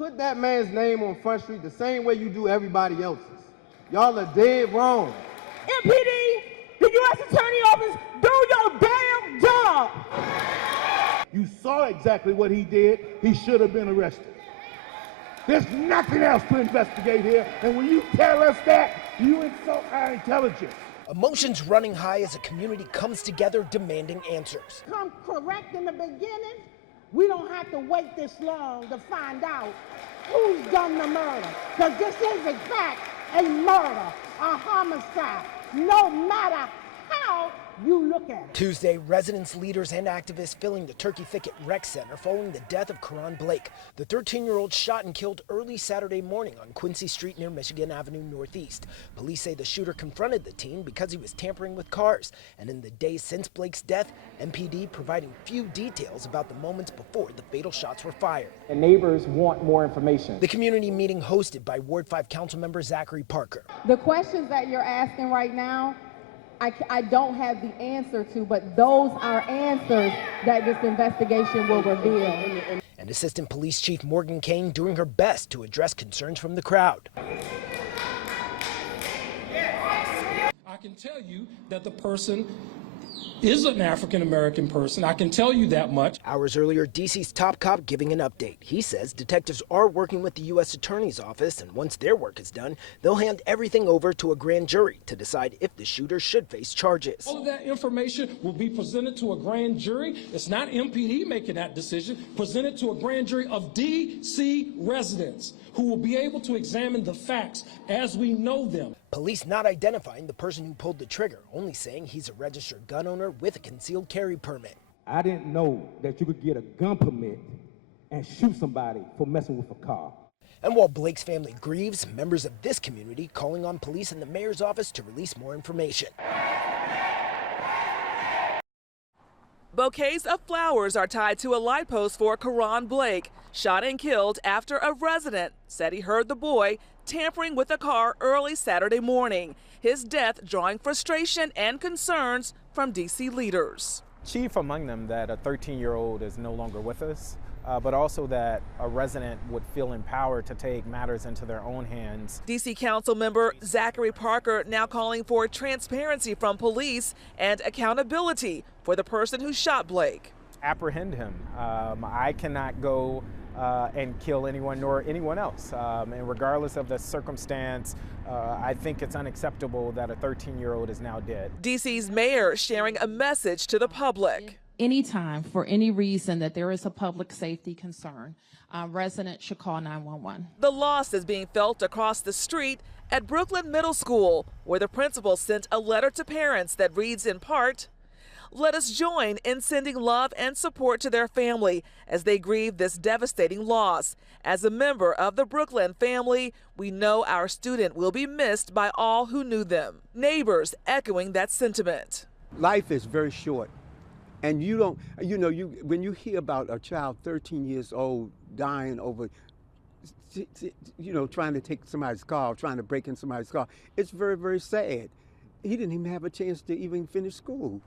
put that man's name on Front Street the same way you do everybody else's. Y'all are dead wrong. MPD, the U.S. Attorney Office, do your damn job. You saw exactly what he did. He should have been arrested. There's nothing else to investigate here, and when you tell us that, you insult our intelligence. Emotions running high as a community comes together demanding answers. Come correct in the beginning. We don't have to wait this long to find out who's done the murder. Because this is, in fact, a murder, a homicide, no matter how you look at it. Tuesday, residents, leaders, and activists filling the Turkey Thicket Rec Center following the death of Karon Blake, the 13-year-old shot and killed early Saturday morning on Quincy Street near Michigan Avenue Northeast. Police say the shooter confronted the teen because he was tampering with cars. And in the days since Blake's death, MPD providing few details about the moments before the fatal shots were fired. And neighbors want more information. The community meeting hosted by Ward 5 Councilmember Zachary Parker. The questions that you're asking right now, I don't have the answer to, but those are answers that this investigation will reveal. And Assistant Police Chief Morgan Kane doing her best to address concerns from the crowd. I can tell you that the person is an African-American person. I can tell you that much. Hours earlier, D.C.'s top cop giving an update. He says detectives are working with the U.S. Attorney's Office, and once their work is done, they'll hand everything over to a grand jury to decide if the shooter should face charges. All of that information will be presented to a grand jury. It's not MPD making that decision. Presented to a grand jury of D.C. residents who will be able to examine the facts as we know them. Police not identifying the person who pulled the trigger, only saying he's a registered gun owner with a concealed carry permit. I didn't know that you could get a gun permit and shoot somebody for messing with a car. And while Blake's family grieves, members of this community calling on police and the mayor's office to release more information. Bouquets of flowers are tied to a light post for Karon Blake, shot and killed after a resident said he heard the boy tampering with a car early Saturday morning. His death drawing frustration and concerns from D.C. leaders. Chief among them that a 13-year-old is no longer with us, but also that a resident would feel empowered to take matters into their own hands. D.C. Council member Zachary Parker now calling for transparency from police and accountability for the person who shot Blake. Apprehend him. I cannot go and kill anyone nor anyone else. And regardless of the circumstance, I think it's unacceptable that a 13-year-old is now dead. D.C.'s mayor sharing a message to the public. Anytime, for any reason that there is a public safety concern, residents should call 911. The loss is being felt across the street at Brooklyn Middle School, where the principal sent a letter to parents that reads in part, "Let us join in sending love and support to their family as they grieve this devastating loss. As a member of the Brooklyn family, we know our student will be missed by all who knew them." Neighbors echoing that sentiment. Life is very short. And you don't, when you hear about a child 13 years old dying over, trying to take somebody's car, trying to break in somebody's car, it's very, very sad. He didn't even have a chance to even finish school.